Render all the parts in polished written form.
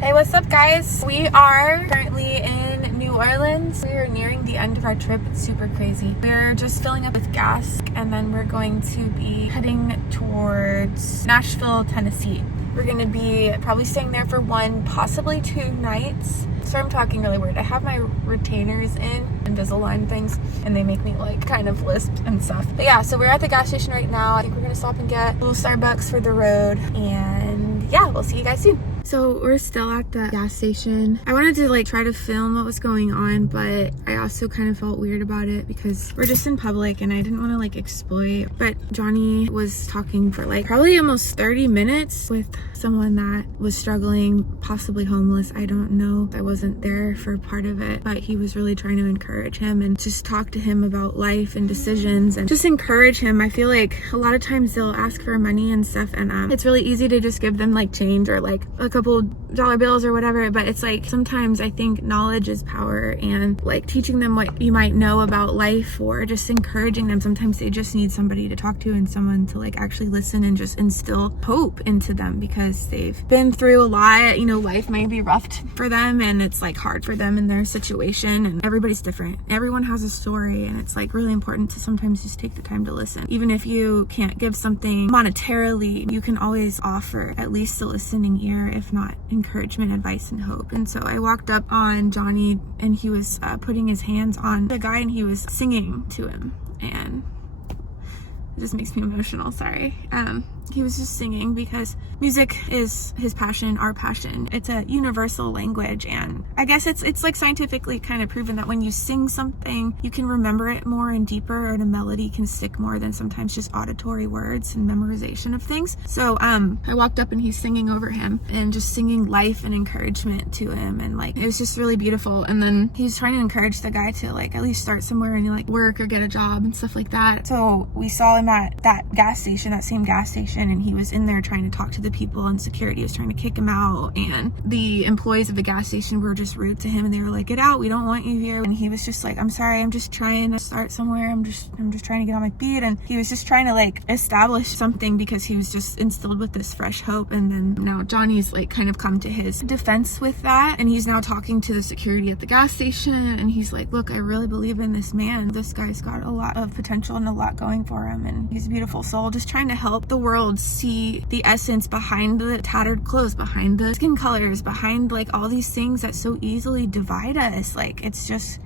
Hey, what's up guys? We are currently in New Orleans. We are nearing the end of our trip. It's super crazy. We're just filling up with gas and then we're going to be heading towards Nashville, Tennessee. We're going to be probably staying there for 1, possibly 2 nights. So I'm talking really weird. I have my retainers in Invisalign things and they make me like kind of lisp and stuff. But yeah, so we're at the gas station right now. I think we're going to stop and get a little Starbucks for the road, and yeah, we'll see you guys soon. So we're still at the gas station. I wanted to like try to film what was going on, but I also kind of felt weird about it because we're just in public and I didn't want to like exploit. But Johnny was talking for like probably almost 30 minutes with someone that was struggling, possibly homeless. I don't know. I wasn't there for part of it, but he was really trying to encourage him and just talk to him about life and decisions and just encourage him. I feel like a lot of times they'll ask for money and stuff, and it's really easy to just give them like change or like a couple dollar bills or whatever, but it's like sometimes I think knowledge is power, and like teaching them what you might know about life or just encouraging them. Sometimes they just need somebody to talk to and someone to like actually listen and just instill hope into them because they've been through a lot. You know, life may be rough for them and it's like hard for them in their situation, and everybody's different. Everyone has a story, and it's like really important to sometimes just take the time to listen. Even if you can't give something monetarily, you can always offer at least a listening ear, if not encouragement, advice, and hope. And so I walked up on Johnny and he was putting his hands on the guy and he was singing to him, and it just makes me emotional, sorry. He was just singing because music is his passion, our passion. It's a universal language, and I guess it's like scientifically kind of proven that when you sing something, you can remember it more and deeper, and a melody can stick more than sometimes just auditory words and memorization of things. So I walked up and he's singing over him and just singing life and encouragement to him, and like it was just really beautiful. And then he was trying to encourage the guy to like at least start somewhere and like work or get a job and stuff like that. So we saw him at that gas station, that same gas station, and he was in there trying to talk to the people, and security was trying to kick him out, and the employees of the gas station were just rude to him, and they were like, "Get out, we don't want you here." And he was just like, "I'm sorry, I'm just trying to start somewhere, I'm just trying to get on my feet." And he was just trying to like establish something because he was just instilled with this fresh hope. And then now Johnny's like kind of come to his defense with that, and he's now talking to the security at the gas station, and he's like, "Look, I really believe in this man. This guy's got a lot of potential and a lot going for him, and he's a beautiful soul," just trying to help the world see the essence behind the tattered clothes, behind the skin colors, behind like all these things that so easily divide us. Like it's just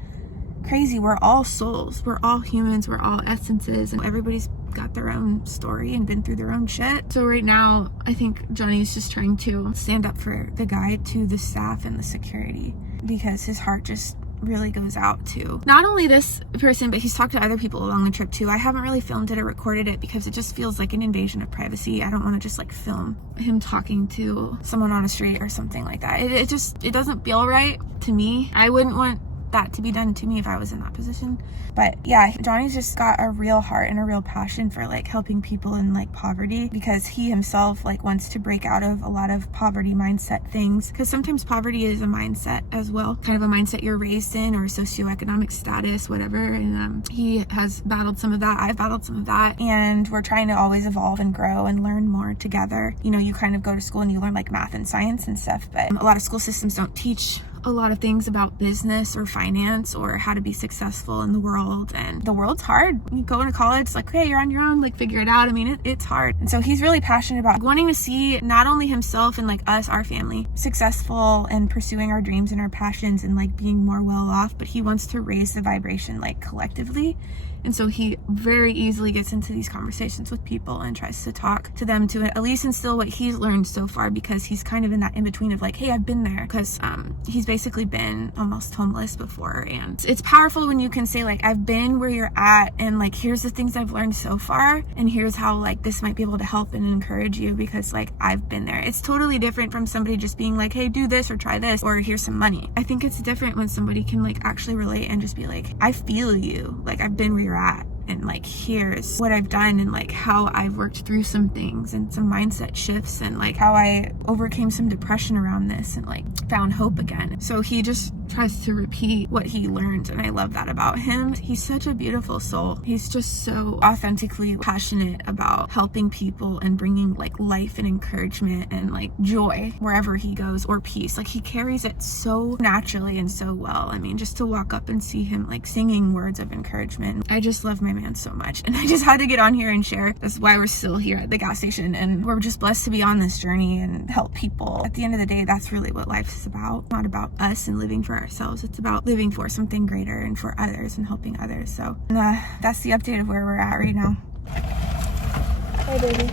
crazy. We're all souls, we're all humans, we're all essences, and everybody's got their own story and been through their own shit. So right now I think Johnny's just trying to stand up for the guy, to the staff and the security, because his heart just really goes out to not only this person, but he's talked to other people along the trip too. I haven't really filmed it or recorded it because it just feels like an invasion of privacy. I don't want to just like film him talking to someone on a street or something like that. It doesn't feel right to me. I wouldn't want that to be done to me if I was in that position. But yeah, Johnny's just got a real heart and a real passion for like helping people in like poverty, because he himself like wants to break out of a lot of poverty mindset things, because sometimes poverty is a mindset as well, kind of a mindset you're raised in, or socioeconomic status, whatever. And he has battled some of that, I've battled some of that, and we're trying to always evolve and grow and learn more together. You know, you kind of go to school and you learn like math and science and stuff, but a lot of school systems don't teach a lot of things about business or finance or how to be successful in the world. And the world's hard. You go into college, it's like, okay, you're on your own, like figure it out. I mean, it's hard. And so he's really passionate about wanting to see not only himself and like us, our family, successful and pursuing our dreams and our passions and like being more well off, but he wants to raise the vibration like collectively. And so he very easily gets into these conversations with people and tries to talk to them to at least instill what he's learned so far, because he's kind of in that in between of like, hey, I've been there, because he's basically been almost homeless before. And it's powerful when you can say like, I've been where you're at, and like here's the things I've learned so far, and here's how like this might be able to help and encourage you, because like I've been there. It's totally different from somebody just being like, hey, do this or try this or here's some money. I think it's different when somebody can like actually relate and just be like, I feel you, like I've been where you're at, and like here's what I've done, and like how I've worked through some things and some mindset shifts, and like how I overcame some depression around this and like found hope again. So he just tries to repeat what he learned, and I love that about him. He's such a beautiful soul. He's just so authentically passionate about helping people and bringing like life and encouragement and like joy wherever he goes, or peace. Like he carries it so naturally and so well. I mean, just to walk up and see him like singing words of encouragement. I just love my man so much, and I just had to get on here and share. That's why we're still here at the gas station, and we're just blessed to be on this journey and help people. At the end of the day, that's really what life is about. Not about us and living for ourselves. It's about living for something greater and for others and helping others. So that's the update of where we're at right now. Hi, baby.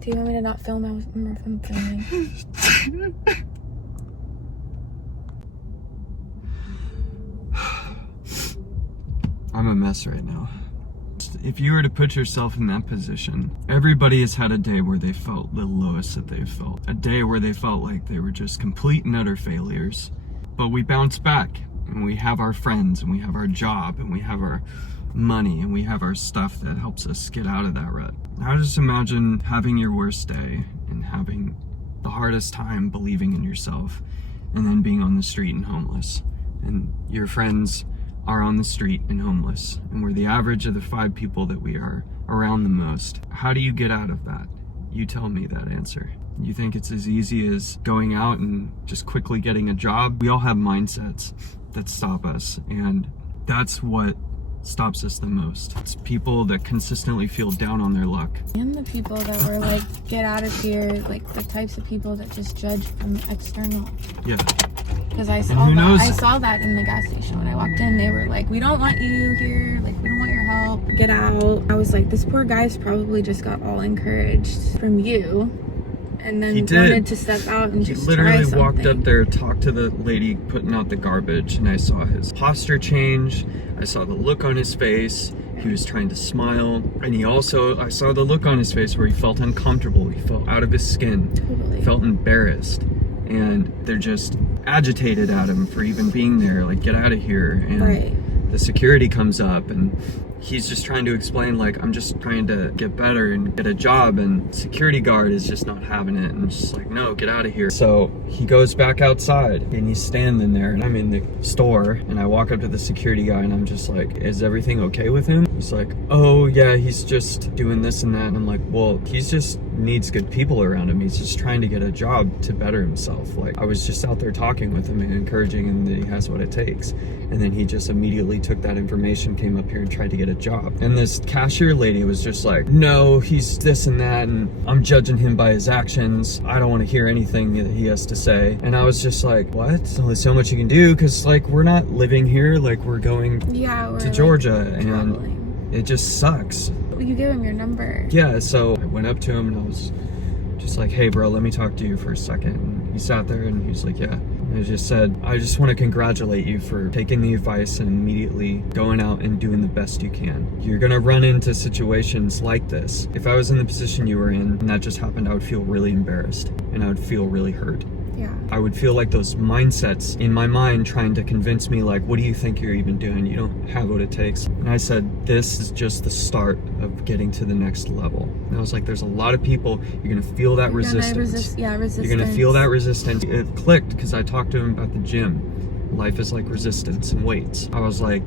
Do you want me to not film? I'm filming. I'm a mess right now. If you were to put yourself in that position, everybody has had a day where they felt the lowest that they've felt. A day where they felt like they were just complete and utter failures. But we bounce back, and we have our friends, and we have our job, and we have our money, and we have our stuff that helps us get out of that rut. Now just imagine having your worst day and having the hardest time believing in yourself, and then being on the street and homeless. And your friends are on the street and homeless, and we're the average of the 5 people that we are around the most. How do you get out of that? You tell me that answer. You think it's as easy as going out and just quickly getting a job? We all have mindsets that stop us, and that's what stops us the most. It's people that consistently feel down on their luck. And the people that were like, get out of here, like the types of people that just judge from external. Yeah. Because I saw that in the gas station when I walked in. They were like, we don't want you here, like we don't want your help, get out. I was like, this poor guy's probably just got all encouraged from you, and then wanted to step out and just try something. He literally walked up there, talked to the lady putting out the garbage, and I saw his posture change. I saw the look on his face. He was trying to smile, and I saw the look on his face where he felt uncomfortable. He felt out of his skin. Totally. Felt embarrassed. And they're just agitated at him for even being there, like, get out of here. And right. The security comes up, and he's just trying to explain, like, I'm just trying to get better and get a job, and security guard is just not having it, and just like, no, get out of here. So he goes back outside, and he's standing there, and I'm in the store, and I walk up to the security guy, and I'm just like, is everything okay with him? He's like, oh yeah, he's just doing this and that. And I'm like, well, he's just needs good people around him. He's just trying to get a job to better himself. Like, I was just out there talking with him and encouraging him that he has what it takes. And then he just immediately took that information, came up here and tried to get a job. And this cashier lady was just like, no, he's this and that, and I'm judging him by his actions. I don't want to hear anything that he has to say. And I was just like, what? There's only so much you can do, because like, we're not living here, like we're going to Georgia, and it just sucks. You gave him your number. Yeah, so I went up to him and I was just like, hey bro, let me talk to you for a second. And he sat there and he was like, yeah. And I just said, I just want to congratulate you for taking the advice and immediately going out and doing the best you can. You're gonna run into situations like this. If I was in the position you were in and that just happened, I would feel really embarrassed and I would feel really hurt. Yeah. I would feel like those mindsets in my mind trying to convince me, like, what do you think you're even doing? You don't have what it takes. And I said, this is just the start of getting to the next level. And I was like, there's a lot of people, you're gonna feel that resistance. Resistance. You're gonna feel that resistance. It clicked because I talked to him about the gym. Life is like resistance and weights. I was like,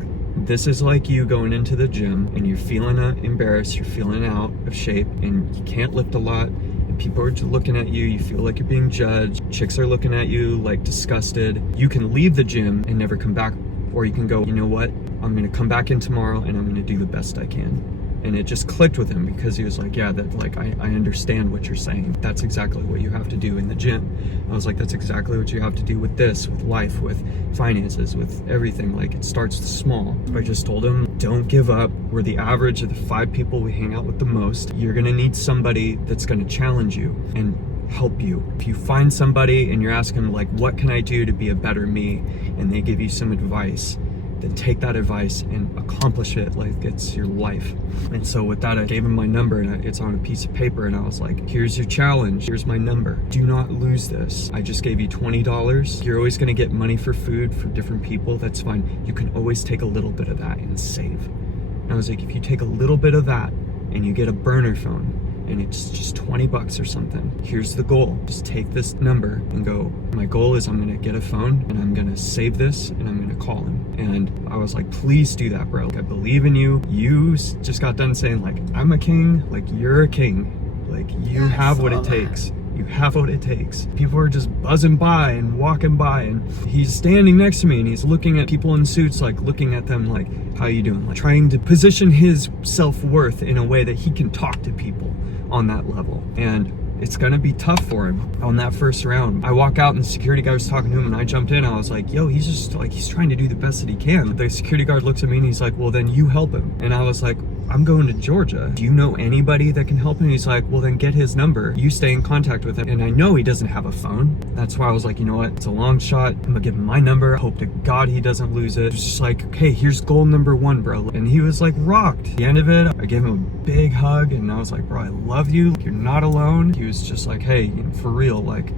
this is like you going into the gym and you're feeling embarrassed, you're feeling out of shape, and you can't lift a lot. People are just looking at you, you feel like you're being judged, chicks are looking at you like disgusted. You can leave the gym and never come back, or you can go, you know what, I'm gonna come back in tomorrow and I'm gonna do the best I can. And it just clicked with him because he was like, yeah, that like I understand what you're saying. That's exactly what you have to do in the gym. I was like, that's exactly what you have to do with this, with life, with finances, with everything. Like, it starts small. I just told him, don't give up. We're the average of the 5 people we hang out with the most. You're gonna need somebody that's gonna challenge you and help you. If you find somebody and you're asking them, like, what can I do to be a better me? And they give you some advice, then take that advice and accomplish it like it's your life. And so with that, I gave him my number, and it's on a piece of paper, and I was like, here's your challenge, here's my number. Do not lose this. I just gave you $20. You're always gonna get money for food for different people, that's fine. You can always take a little bit of that and save. And I was like, if you take a little bit of that and you get a burner phone and it's just $20 or something. Here's the goal. Just take this number and go, my goal is I'm gonna get a phone and I'm gonna save this and I'm gonna call him. And I was like, please do that, bro. Like, I believe in you. You just got done saying, like, I'm a king, like, you're a king. Like, you have what it takes. You have what it takes. People are just buzzing by and walking by, and he's standing next to me and he's looking at people in suits, like looking at them like, how you doing? Like, trying to position his self-worth in a way that he can talk to people on that level. And it's gonna be tough for him on that first round. I walk out and the security guy was talking to him and I jumped in. I was like, yo, he's just like, he's trying to do the best that he can. The security guard looks at me and he's like, well, then you help him. And I was like, I'm going to Georgia. Do you know anybody that can help him? He's like, well, then get his number. You stay in contact with him. And I know he doesn't have a phone. That's why I was like, you know what? It's a long shot. I'm gonna give him my number. Hope to God he doesn't lose it. It's just like, okay, here's goal number 1, bro. And he was like rocked. At the end of it, I gave him a big hug and I was like, bro, I love you. You're not alone. He was just like, hey, for real, like,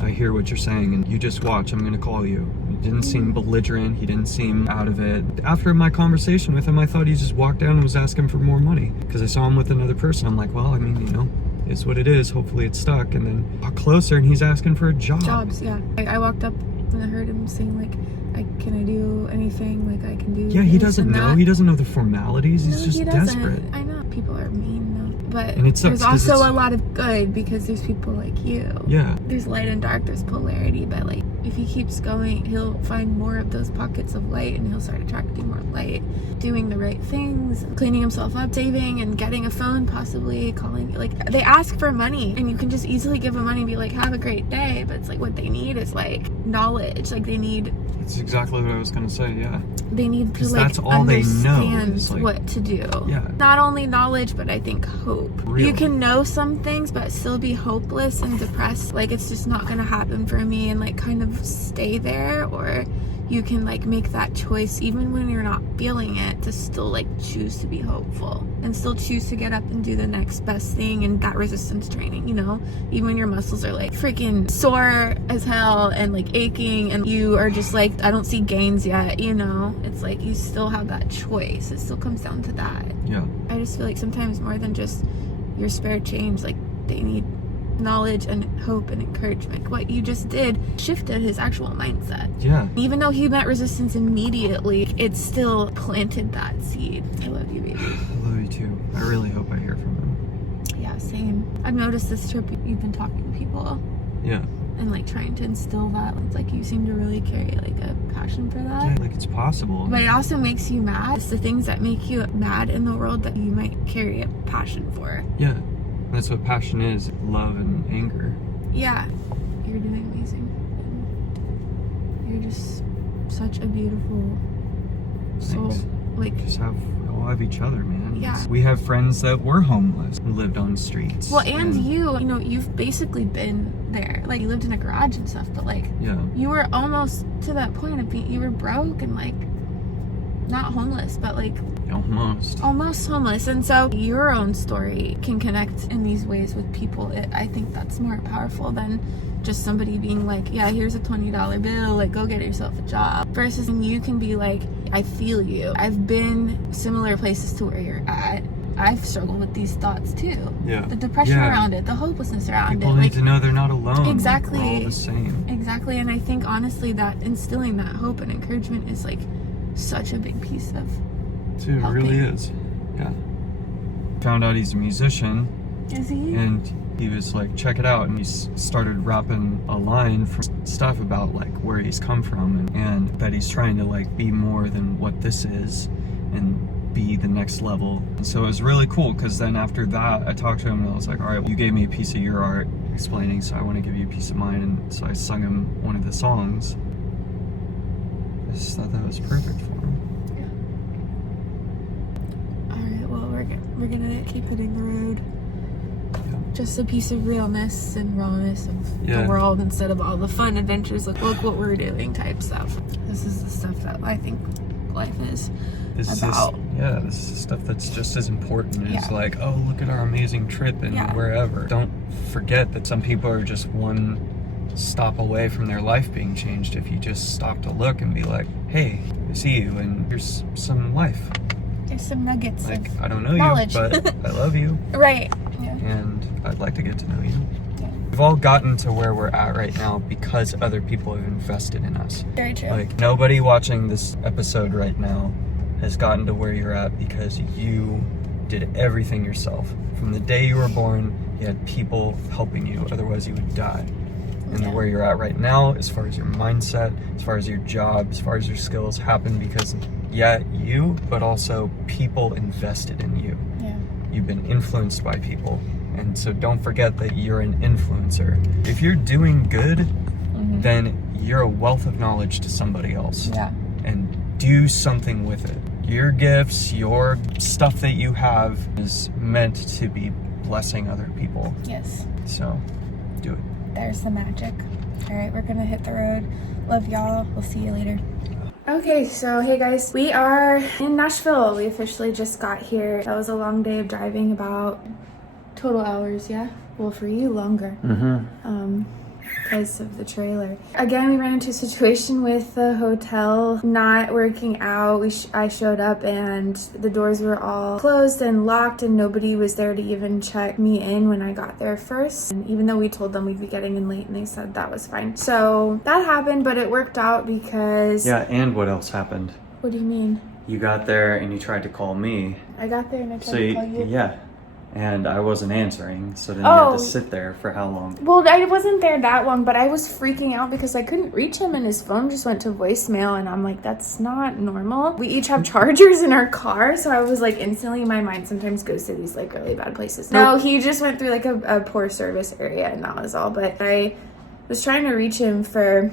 I hear what you're saying and you just watch, I'm gonna call you. He didn't seem belligerent, he didn't seem out of it. After my conversation with him, I thought he just walked down and was asking for more money because I saw him with another person. I'm like, well, I mean, you know, it's what it is. Hopefully it's stuck. And then got closer and he's asking for a job. Jobs, yeah. I walked up and I heard him saying like, can I do anything? Like, I can do Yeah, he doesn't know. He doesn't know the formalities. He's just desperate. I know. People are mean though. But and it sucks, there's also a lot of good because there's people like you. Yeah. There's light and dark, there's polarity, but like if he keeps going, he'll find more of those pockets of light and he'll start attracting more light, doing the right things, cleaning himself up, saving and getting a phone, possibly calling. Like, they ask for money and you can just easily give them money and be like, have a great day. But it's like what they need is like knowledge. Like, they need. That's exactly what I was gonna say. Yeah. They need to like that's all they know is, understand like, what to do. Yeah. Not only knowledge, but I think hope. Really? You can know some things, but still be hopeless and depressed. Like, it's just not gonna happen for me, and like kind of stay there. Or you can like make that choice even when you're not feeling it to still like choose to be hopeful and still choose to get up and do the next best thing. And that resistance training, you know, even when your muscles are like freaking sore as hell and like aching and you are just like, I don't see gains yet, you know, it's like you still have that choice. It still comes down to that. Yeah. I just feel like sometimes more than just your spare change, like they need knowledge and hope and encouragement. What you just did shifted his actual mindset. Yeah. Even though he met resistance immediately, it still planted that seed. I love you, baby. I love you too. I really hope I hear from him. Yeah, same. I've noticed this trip you've been talking to people. Yeah. And like trying to instill that. It's like you seem to really carry like a passion for that. Yeah, like it's possible. But it also makes you mad. It's the things that make you mad in the world that you might carry a passion for. Yeah. That's what passion is, love and anger. Yeah, you're doing amazing. You're just such a beautiful soul. Thanks. Like, We all have each other, man. Yeah. We have friends that were homeless and lived on streets. well, and you know, you've basically been there. Like, you lived in a garage and stuff, but like, Yeah. you were almost to that point of being, you were broke and like, not homeless, but like almost homeless. And so your own story can connect in these ways with people. I think that's more powerful than just somebody being like, yeah, here's a $20 bill, like go get yourself a job, versus you can be like, I feel you. I've been similar places to where you're at. I've struggled with these thoughts too. Yeah. The depression around it, the hopelessness around People it. need to know they're not alone. Exactly. We're all the same. Exactly. And I think honestly that instilling that hope and encouragement is like such a big piece of Dude, it really is. Yeah. Found out he's a musician. Is he? And he was like, check it out. And he started rapping a line for stuff about like where he's come from and that he's trying to like be more than what this is and be the next level. And so it was really cool because then after that, I talked to him and I was like, all right, well, you gave me a piece of your art explaining, so I want to give you a piece of mine. And so I sung him one of the songs. I just thought that was perfect for him. Alright, well, we're gonna keep hitting the road. Just a piece of realness and rawness of the world instead of all the fun adventures of look what we're doing type stuff. This is the stuff that I think life is about. This is the stuff that's just as important as like, oh, look at our amazing trip and wherever. Don't forget that some people are just one stop away from their life being changed if you just stop to look and be like, hey, I see you and here's some life. There's some nuggets. Like, I don't know knowledge. you, but I love you. Right. Yeah. and I'd like to get to know you. We've all gotten to where we're at right now because other people have invested in us. Very true. Like, nobody watching this episode right now has gotten to where you're at because you did everything yourself. From the day you were born, you had people helping you, otherwise you would die. And where you're at right now, as far as your mindset, as far as your job, as far as your skills, happened because, you, but also people invested in you. Yeah. You've been influenced by people. And so don't forget that you're an influencer. If you're doing good, then you're a wealth of knowledge to somebody else. Yeah. And do something with it. Your gifts, your stuff that you have is meant to be blessing other people. Yes. So do it. There's the magic. All right, we're gonna hit the road. Love y'all. We'll see you later. Okay, so hey guys, we are in Nashville. We officially just got here. That was a long day of driving, about total hours, yeah? Well, for you, longer. Because of the trailer. Again, we ran into a situation with the hotel not working out. I showed up and the doors were all closed and locked and nobody was there to even check me in when I got there first. And even though we told them we'd be getting in late and they said that was fine. So that happened, but it worked out because... Yeah, and what else happened? What do you mean? You got there and you tried to call me. I got there and I tried to call you? Yeah. And I wasn't answering, so then you had to sit there for how long? Well, I wasn't there that long, but I was freaking out because I couldn't reach him and his phone just went to voicemail and I'm like, that's not normal. We each have chargers in our car, so I was like, instantly my mind sometimes goes to these like really bad places. No, he just went through like a poor service area and that was all, but I was trying to reach him for,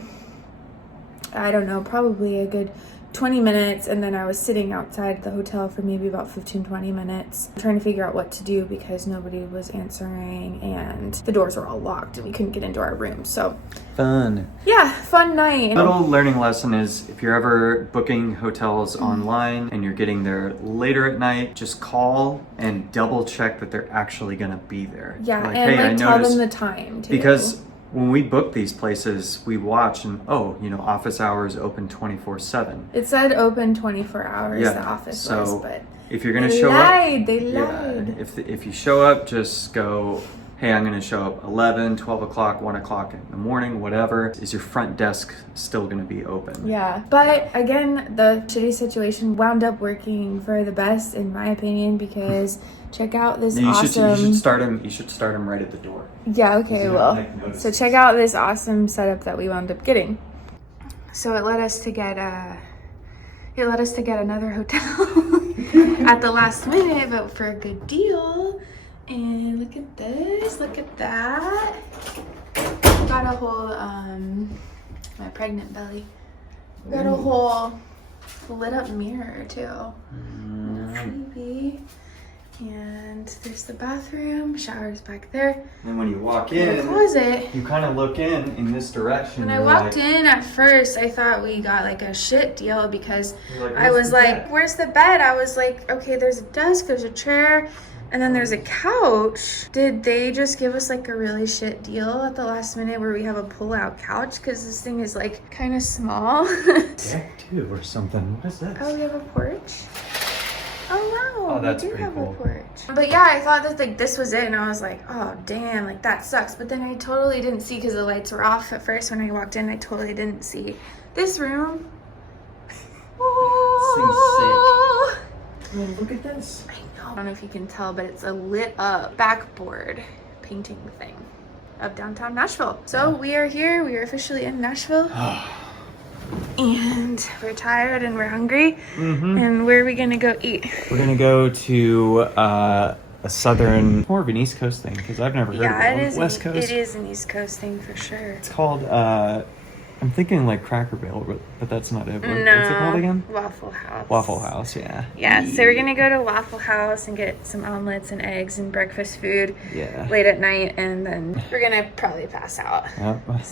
I don't know, probably a good 20 minutes, and then I was sitting outside the hotel for maybe about 15-20 minutes trying to figure out what to do because nobody was answering and the doors were all locked and we couldn't get into our room. So fun. Yeah, fun night. Little learning lesson is if you're ever booking hotels online and you're getting there later at night, just call and double check that they're actually gonna be there. Yeah, like, and hey, like tell them the time too. Because when we book these places, we watch and, office hours open 24/7. It said open 24 hours, Yeah, the office so was, but if you're gonna they show lied, up, they lied. If you show up, just go, hey, I'm gonna show up 11, 12 o'clock, 1 o'clock in the morning, whatever. Is your front desk still gonna be open? Yeah, but again, the shitty situation wound up working for the best in my opinion because check out this awesome... You should start him right at the door. Yeah, okay, well. So check out this awesome setup that we wound up getting. So it led us to get another hotel at the last minute, but for a good deal. And look at this, look at that. Got a whole my pregnant belly. Got a whole lit up mirror too. Creepy. And there's the bathroom, shower's back there. And when you walk in, the closet. You kind of look in this direction. When I walked in at first, I thought we got like a shit deal because I was like, where's the bed? I was like, okay, there's a desk, there's a chair, and then there's a couch. Did they just give us like a really shit deal at the last minute where we have a pull-out couch? Because this thing is like kind of small. Deck 2 or something. What is this? Oh, we have a porch? Oh wow, that's we do pretty have cool. a porch. But yeah, I thought that like this was it and I was like, oh damn, like that sucks. But then I totally didn't see because the lights were off at first when I walked in. I totally didn't see this room. Oh, sick. Look at this. I know. I don't know if you can tell, but it's a lit up backboard painting thing of downtown Nashville. So we are here. We are officially in Nashville. And we're tired and we're hungry. And where are we gonna go eat? We're gonna go to a southern, more of an East Coast thing because I've never heard of it. West Coast. It is an East Coast thing for sure. It's called I'm thinking like Cracker Barrel, but that's not it. No, what's it called again? Waffle House. Waffle House, yeah. Yeah, so we're gonna go to Waffle House and get some omelets and eggs and breakfast food late at night, and then we're gonna probably pass out. Yep.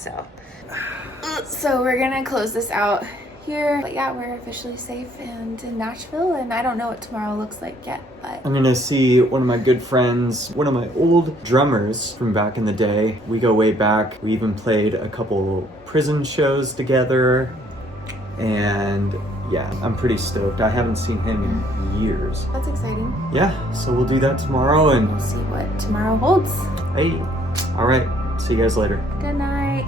So we're gonna close this out here. But yeah, we're officially safe and in Nashville, and I don't know what tomorrow looks like yet, but I'm gonna see one of my good friends, one of my old drummers from back in the day. We go way back. We even played a couple prison shows together. And yeah, I'm pretty stoked. I haven't seen him in years. That's exciting. Yeah, so we'll do that tomorrow and We'll see what tomorrow holds. hey, all right, see you guys later. Good night.